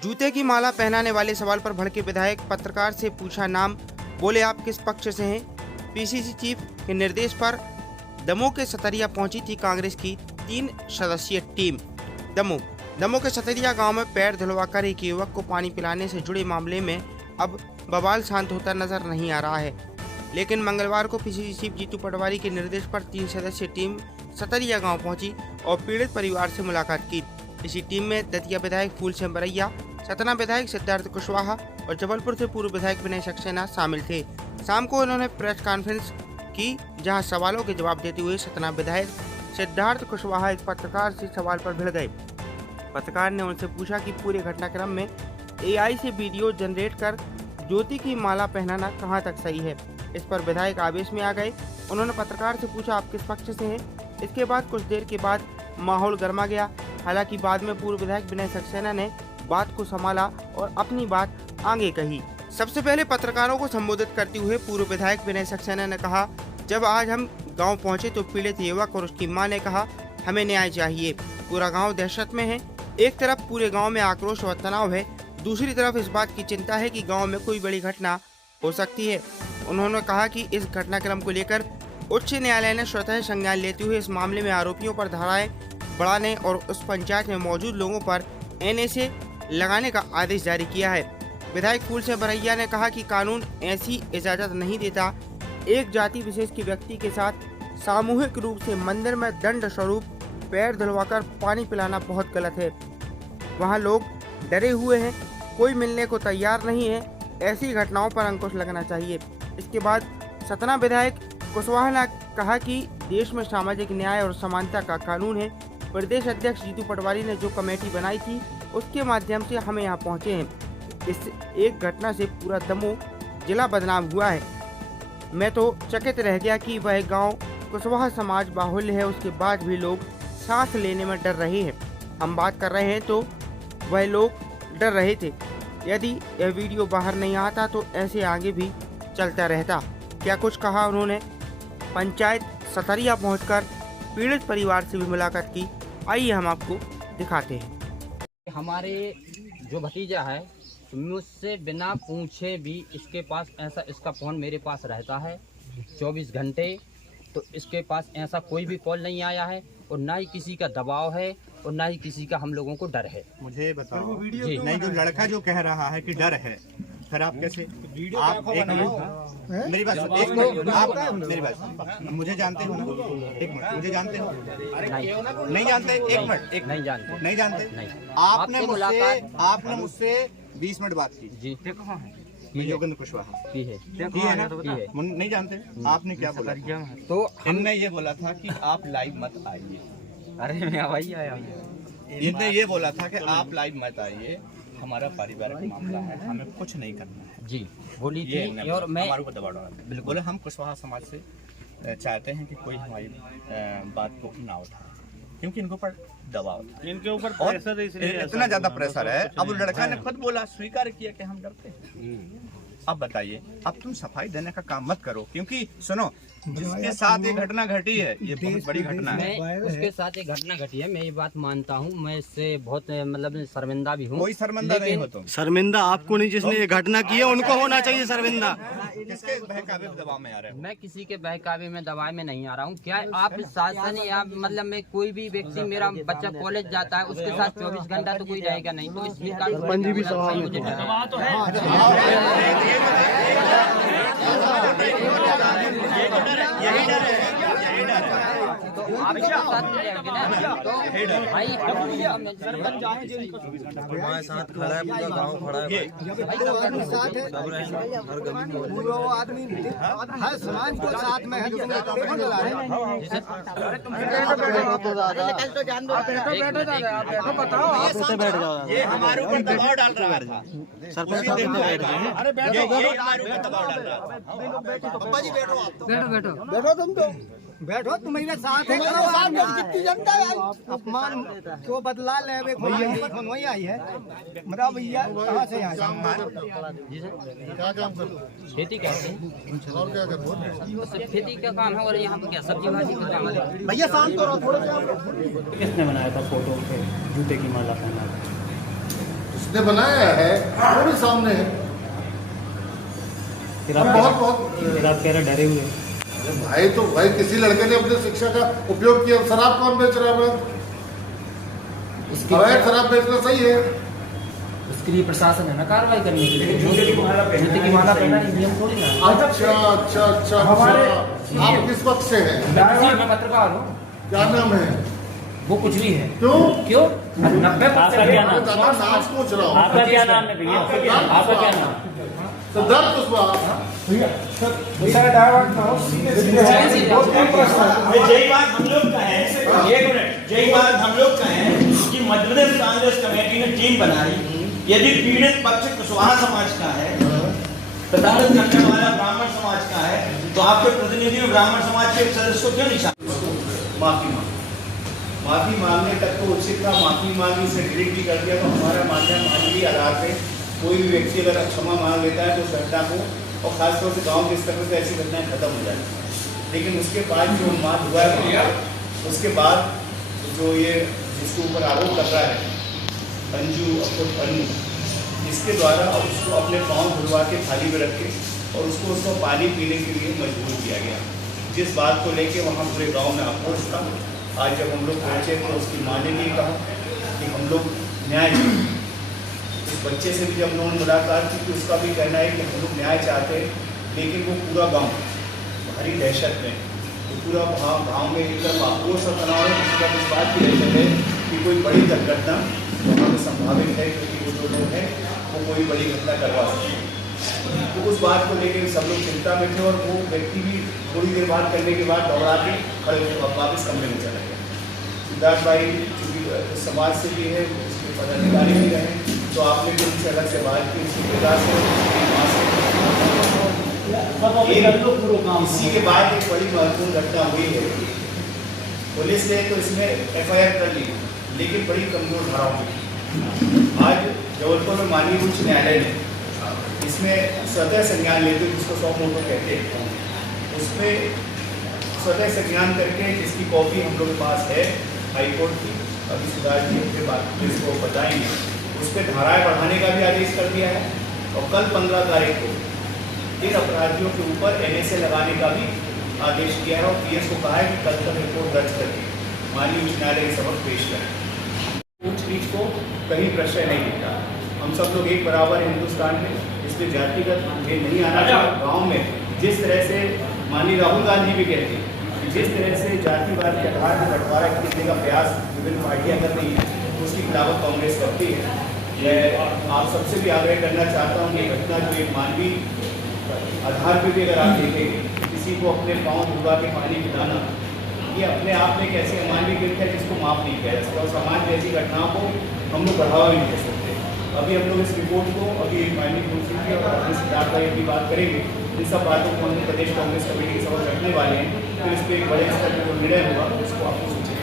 जूते की माला पहनाने वाले सवाल पर भड़के विधायक, पत्रकार से पूछा नाम, बोले आप किस पक्ष से हैं। पीसीसी चीफ के निर्देश पर दमोह के सतरिया पहुंची थी कांग्रेस की 3 सदस्यीय टीम। दमोह के सतरिया गांव में पैर धुलवाकर एक युवक को पानी पिलाने से जुड़े मामले में अब बवाल शांत होता नजर नहीं आ रहा है, लेकिन मंगलवार को पीसीसी चीफ जीतू पटवारी के निर्देश पर 3 सदस्यीय टीम सतरिया गांव पहुंची और पीड़ित परिवार से मुलाकात की। इसी टीम में दतिया विधायक फूलसिंह बरैया, सतना विधायक सिद्धार्थ कुशवाहा और जबलपुर से पूर्व विधायक विनय सक्सेना शामिल थे। शाम को उन्होंने प्रेस कॉन्फ्रेंस की, जहां सवालों के जवाब देते हुए सतना विधायक सिद्धार्थ कुशवाहा एक पत्रकार से सवाल पर भिड़ गए। पत्रकार ने उनसे पूछा कि पूरे घटनाक्रम में एआई से वीडियो जनरेट कर ज्योति की माला पहनाना कहां तक सही है। इस पर विधायक आवेश में आ गए। उन्होंने पत्रकार से पूछा आप किस पक्ष से हैं। इसके बाद कुछ देर के बाद माहौल गर्मा गया। हालांकि बाद में पूर्व विधायक विनय सक्सेना ने बात को संभाला और अपनी बात आगे कही। सबसे पहले पत्रकारों को संबोधित करते हुए पूर्व विधायक विनय सक्सेना ने कहा, जब आज हम गांव पहुंचे तो पीड़ित युवक और उसकी मां ने कहा हमें न्याय चाहिए। पूरा गांव दहशत में है। एक तरफ पूरे गांव में आक्रोश और तनाव है, दूसरी तरफ इस बात की चिंता है कि गांव में कोई बड़ी घटना हो सकती है। उन्होंने कहा कि इस घटनाक्रम को लेकर उच्च न्यायालय ने स्वतः संज्ञान लेते हुए इस मामले में आरोपियों पर धाराएं बढ़ाने और उस पंचायत में मौजूद लोगों पर एनएसए लगाने का आदेश जारी किया है। विधायक फूलसिंह बरैया ने कहा कि कानून ऐसी इजाजत नहीं देता। एक जाति विशेष के व्यक्ति के साथ सामूहिक रूप से मंदिर में दंड स्वरूप पैर धुलवाकर पानी पिलाना बहुत गलत है। वहाँ लोग डरे हुए हैं, कोई मिलने को तैयार नहीं है। ऐसी घटनाओं पर अंकुश लगना चाहिए। इसके बाद सतना विधायक कुशवाहा ने कहा कि देश में सामाजिक न्याय और समानता का कानून है। प्रदेश अध्यक्ष जीतू पटवारी ने जो कमेटी बनाई थी उसके माध्यम से हम यहाँ पहुँचे हैं। इस एक घटना से पूरा दमोह जिला बदनाम हुआ है। मैं तो चकित रह गया कि वह गांव कुशवाहा समाज बाहुल्य है, उसके बाद भी लोग सांस लेने में डर रहे हैं। हम बात कर रहे हैं तो वह लोग डर रहे थे। यदि यह वीडियो बाहर नहीं आता तो ऐसे आगे भी चलता रहता। क्या कुछ कहा उन्होंने। पंचायत सतरिया पहुंचकर पीड़ित परिवार से भी मुलाकात की। आइए हम आपको दिखाते हैं। हमारे जो भतीजा है मुझसे बिना पूछे भी इसके पास ऐसा, इसका फ़ोन मेरे पास रहता है 24 घंटे, तो इसके पास ऐसा कोई भी कॉल नहीं आया है और ना ही किसी का दबाव है और ना ही किसी का हम लोगों को डर है। मुझे बताओ, नहीं जो लड़का जो कह रहा है कि डर है, फिर आप कैसे? आप एक मिनट मेरी बात सुनो, एक मिनट आप मेरी बात सुनो। मुझे जानते हो ना? एक मिनट, मुझे जानते हो? नहीं जानते? एक मिनट, एक नहीं जानते, नहीं जानते। आपने मुझसे 20 मिनट बात की जी। योगेंद्र कुशवाहा की है ना? नहीं जानते? आपने क्या बोला? तो हमने ये बोला था कि आप लाइव मत आइए। अरे मैं वही आया। इनने ये बोला था कि आप लाइव मत आइए, हमारा पारिवारिक मामला है, हमें कुछ नहीं करना है जी, बोली थी। और मैं हमारे ऊपर दबाव डाला बिल्कुल बोले हम कुशवाहा समाज से चाहते हैं कि कोई हमारी बात को ना उठाए, क्योंकि इनके ऊपर दबाव था, इनके ऊपर प्रेशर, इतना ज्यादा प्रेशर है। अब लड़का ने खुद बोला, स्वीकार किया कि हम डरते हैं। अब बताइए, अब तुम सफाई देने का काम मत करो, क्योंकि सुनो जिसके साथ ये घटना घटी है ये बहुत बड़ी घटना है। उसके साथ एक घटना घटी है, मैं ये बात मानता हूँ। मैं इससे बहुत मतलब शर्मिंदा भी हूँ। कोई शर्मिंदा नहीं हो तुम। शर्मिंदा आपको नहीं, जिसने ये घटना की है उनको होना चाहिए शर्मिंदा। किसके बहकावे में दबाव में आ रहे हो? मैं किसी के बहकावे में दबाव में नहीं आ रहा हूँ। क्या आप शासन या मतलब में कोई भी व्यक्ति, मेरा बच्चा कॉलेज जाता है उसके साथ 24 घंटा तो कोई रहेगा नहीं, तो इसमें आपके साथ नहीं रहेंगे ना, तो भाई हमारे साथ खड़ा है, पूरा गांव खड़ा है, आदमी हर समाज को साथ में है। ये हमारे ऊपर दबाव डाल रहा है। सरपंच साहब बैठ गए। अरे बैठो, हमारे ऊपर दबाव डाल रहा है। पापा जी बैठो, आप बैठो तुम तो बैठो, तुम्हारे साथ है। कितनी जनता है, अपमान को बदला ले वही आई है। मतलब भैया कहाँ से आए? खेती करते हैं और क्या करते हैं? खेती का काम है और यहाँ पे क्या सब्जी भाजी का काम है। भैया शांत करो थोड़ा सा। किसने बनाया था फोटो पे जूते की माला पहना? जिसने बनाया है वो भी सामने है। बहुत कह रहे डरे हुए भाई, तो भाई किसी लड़के ने अपने शिक्षा का उपयोग किया। शराब कौन बेच रहा है? अवैध शराब बेचना सही है। उसके लिए प्रशासन है ना कार्रवाई करने के लिए। जूते की माला पहना नियम थोड़ी ना। अच्छा अच्छा अच्छा अच्छा, आप किस पक्ष से हैं? मैं पत्रकार हूँ। क्या नाम है? वो कुछ भी है। क्यों 90% क्या नाम? नाम पूछ रहा हूँ। आपका क्या नाम है भैया? आपका क्या नाम? सिद्धार्थ कुशवाहा। यही बात हम लोग का है। एक मिनट, यही बात हम लोग का है कि मध्य प्रदेश कांग्रेस कमेटी ने टीम बनाई। यदि पीड़ित पक्ष कुशवाहा समाज का है, प्रताड़ित करने वाला ब्राह्मण समाज का है, तो आपके प्रतिनिधि ब्राह्मण समाज के सदस्य को क्यों नहीं माफी मांगने तक तो उचित था। माफी मांगी से डिलीट भी कर दिया। तो हमारा माध्यम मानवीय आधार पे कोई भी व्यक्ति अगर क्षमा मांग लेता है तो उस घटना को, और खासतौर से गांव के स्तर पर, तो ऐसी घटनाएं खत्म हो जाती है। लेकिन उसके बाद जो उन्माद हुआ है, उसके बाद जो ये जिसके ऊपर आरोप कर रहा है अनु, इसके द्वारा उसको अपने पाँव धुलवा के थाली में रखे और उसको पानी पीने के लिए मजबूर किया गया। जिस बात को लेके वहाँ पूरे गांव में आक्रोश था। आज जब हम लोग पहुँचे तो उसकी माँ ने भी कहा कि हम लोग न्याय, उस बच्चे से भी जब उन्होंने मुलाकात की तो उसका भी कहना है कि हम लोग न्याय चाहते हैं, लेकिन वो पूरा गाँव भारी दहशत में, तो पूरा गाँव में एकदम आक्रोश और तनाव है। उसका इस बात की दहशत है कि कोई बड़ी दुर्घटना वहाँ में संभावित है, क्योंकि वो जो लोग हैं वो कोई बड़ी घटना करवा सकते हैं। तो उस बात को लेकर सब लोग चिंता में थे और वो व्यक्ति भी थोड़ी देर बात करने के बाद दौड़ा के खड़े वापस कमरे में चला गया। सिद्धार्थ भाई चूँकि समाज से भी है, उसके पदाधिकारी भी रहे, तो आपने भी उनसे अलग से बात की, उसके पिता से, इसी के बाद एक बड़ी महत्वपूर्ण घटना हुई है। पुलिस ने तो इसमें FIR कर ली, लेकिन बड़ी कमजोर धाराओं में। आज जबलपुर में माननीय उच्च न्यायालय ने इसमें स्वतः संज्ञान लेते, जिसको 100 मोटो कहते हैं, उसमें स्वतः संज्ञान करके जिसकी कॉपी हम लोग के पास है हाईकोर्ट की, अभी सुधार जी के बाद पुलिस को बताएंगे, उस पर धाराएँ बढ़ाने का भी आदेश कर दिया है। और कल 15 तारीख को इन अपराधियों के ऊपर NSA लगाने का भी आदेश किया है और PS को कहा है कि कल तक रिपोर्ट दर्ज करके माननीय उच्च न्यायालय के समक्ष पेश करें। ऊंच नीच को कहीं प्रश्रय नहीं दिखता। हम सब लोग एक बराबर हिंदुस्तान में, इसलिए जातिगत भेद नहीं आना चाहिए। गाँव में जिस तरह से माननीय राहुल गांधी भी कहते हैं, जिस तरह से जातिवाद के आधार पर बंटवारा करने का प्रयास विभिन्न पार्टियां कर रही हैं, उसकी खिलाफत कांग्रेस करती है। मैं आप सबसे भी आग्रह करना चाहता हूँ कि घटना जो एक मानवीय आधार पर भी अगर आप देखेंगे, किसी को अपने पाँव धुलवा के पानी पिलाना, ये अपने आप में एक ऐसी अमानवीय कृत्य है जिसको माफ़ नहीं किया जा सकता। और समाज में ऐसी घटनाओं को हम लोग बढ़ावा भी नहीं दे सकते। अभी हम लोग इस रिपोर्ट को अभी माननीय मुख्यमंत्री और अपने सिद्धार्थ भाई की बात करेंगे। इन सब बातों को हम प्रदेश कांग्रेस कमेटी के समक्ष रखने वाले हैं। फिर इस पर एक बड़े स्तर पर निर्णय होगा, उसको आपको सूचित